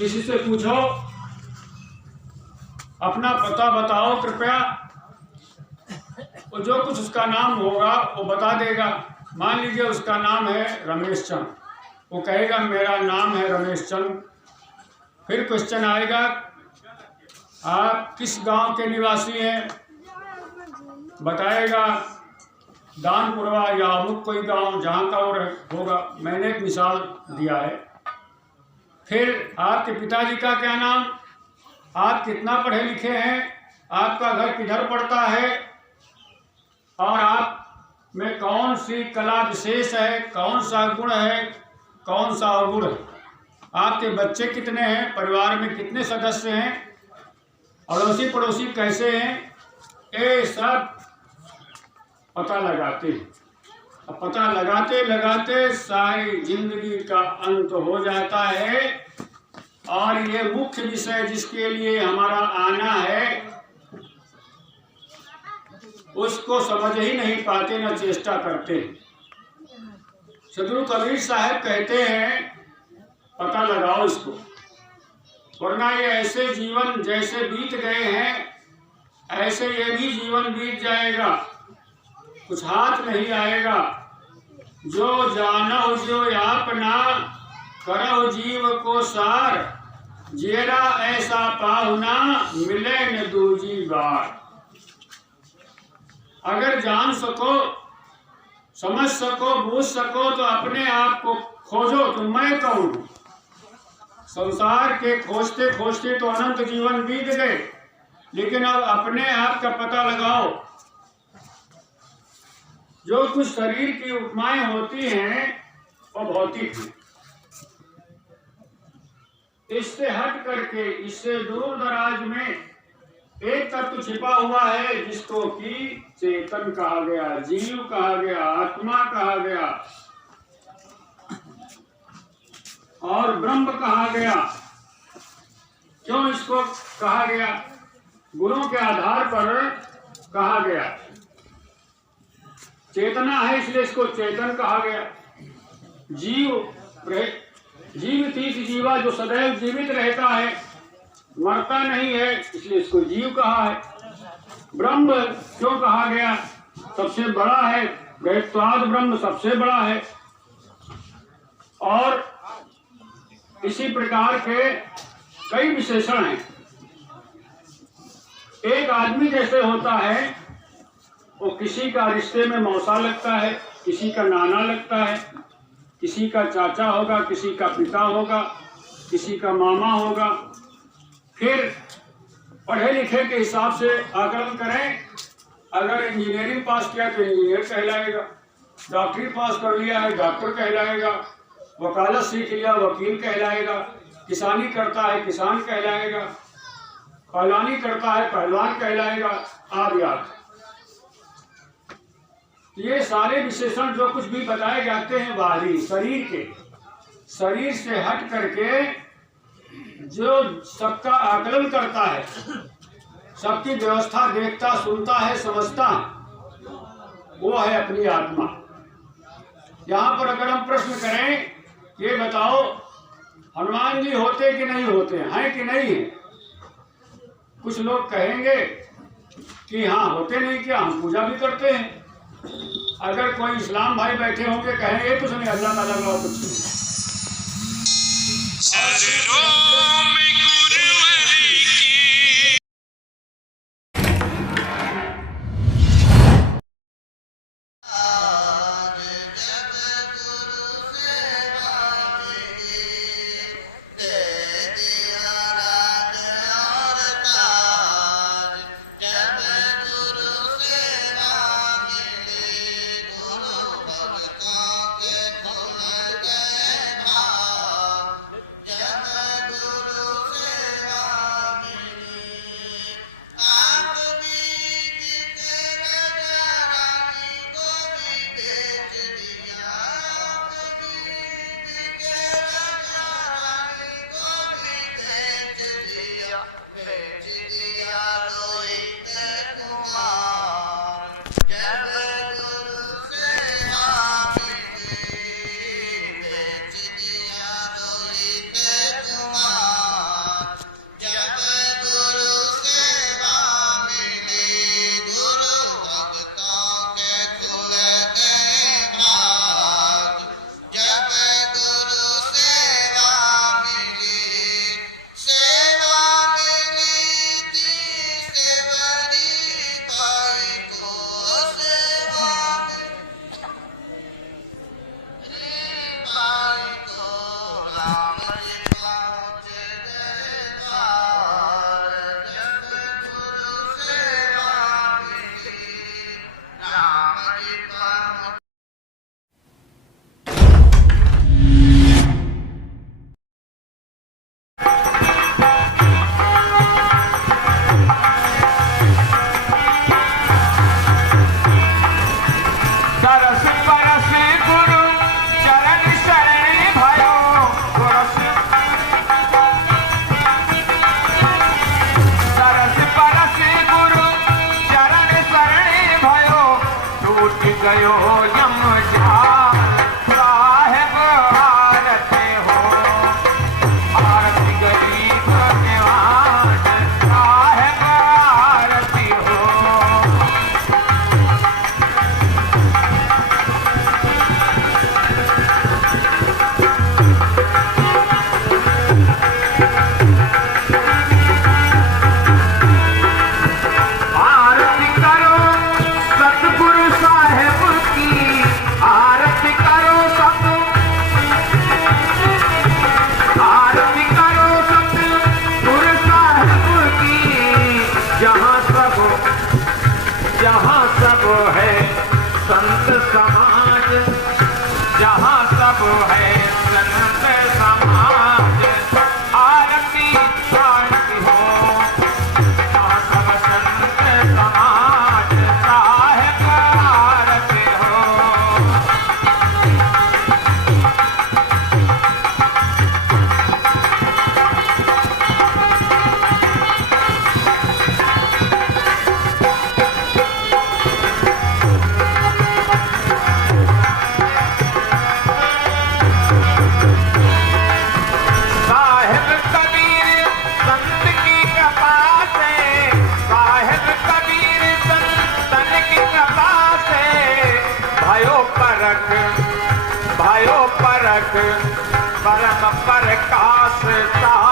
किसी से पूछो अपना पता बताओ कृपया, वो जो कुछ उसका नाम होगा वो बता देगा। मान लीजिए उसका नाम है रमेश चंद, वो कहेगा मेरा नाम है रमेश चंद। फिर क्वेश्चन आएगा आप किस गांव के निवासी हैं, बताएगा दानपुरवा या अमुक कोई गांव जहां का वो होगा। मैंने एक मिसाल दिया है। फिर आपके पिताजी का क्या नाम, आप कितना पढ़े लिखे हैं, आपका घर किधर पड़ता है, और आप में कौन सी कला विशेष है, कौन सा गुण है, कौन सा अवगुण है, आपके बच्चे कितने हैं, परिवार में कितने सदस्य हैं, अड़ोसी पड़ोसी कैसे हैं, ये सब पता लगाते हैं। अब पता लगाते लगाते सारी जिंदगी का अंत हो जाता है। और ये मुख्य विषय जिसके लिए हमारा आना है उसको समझ ही नहीं पाते, न चेष्टा करते। सदगुरु कबीर साहब कहते हैं पता लगाओ इसको, वरना ये ऐसे जीवन जैसे बीत गए हैं ऐसे ये भी जीवन बीत जाएगा, कुछ हाथ नहीं आएगा। जो जानो जो अपना करो जीव को सार, जेरा ऐसा पाहुना मिले न दूजी बार। अगर जान सको, समझ सको, बूझ सको तो अपने आप को खोजो तो मैं कौन हूं। संसार के खोजते खोजते तो अनंत जीवन बीत गए, लेकिन अब अपने आप का पता लगाओ। जो कुछ शरीर की उपमाएं होती हैं वो भौतिक है, इससे हट करके इससे दूर दराज में एक तत्व छिपा हुआ है जिसको कि चेतन कहा गया, जीव कहा गया, आत्मा कहा गया और ब्रह्म कहा गया। क्यों इसको कहा गया? गुणों के आधार पर कहा गया। चेतना है इसलिए इसको चेतन कहा गया। जीवतीत जीवा, जो सदैव जीवित रहता है, मरता नहीं है, इसलिए इसको जीव कहा है। ब्रह्म क्यों कहा गया? सबसे बड़ा है, द्वैतवाद ब्रह्म सबसे बड़ा है। और इसी प्रकार के कई विशेषण हैं। एक आदमी जैसे होता है वो किसी का रिश्ते में मौसा लगता है, किसी का नाना लगता है, किसी का चाचा होगा, किसी का पिता होगा, किसी का मामा होगा। फिर पढ़े लिखे के हिसाब से आकलन करें, अगर इंजीनियरिंग पास किया तो इंजीनियर कहलाएगा, डॉक्टरी पास कर लिया है डॉक्टर कहलाएगा, वकालत सीख लिया वकील कहलाएगा, किसानी करता है किसान कहलाएगा, पहलवानी करता है पहलवान कहलाएगा, आदि आदि। ये सारे विशेषण जो कुछ भी बताए जाते हैं बाहरी शरीर के, शरीर से हट करके जो सबका आकलन करता है, सबकी व्यवस्था देखता, सुनता है, समझता है, वो है अपनी आत्मा। यहाँ पर अगर हम प्रश्न करें, ये बताओ हनुमान जी होते कि नहीं होते हैं कि नहीं है? कुछ लोग कहेंगे कि हाँ होते नहीं, क्या हम पूजा भी करते हैं। अगर कोई इस्लाम भाई बैठे होंगे कहेंगे कुछ नहीं, अल्लाह ताला का कुछ नहीं। परम प्रकाश ता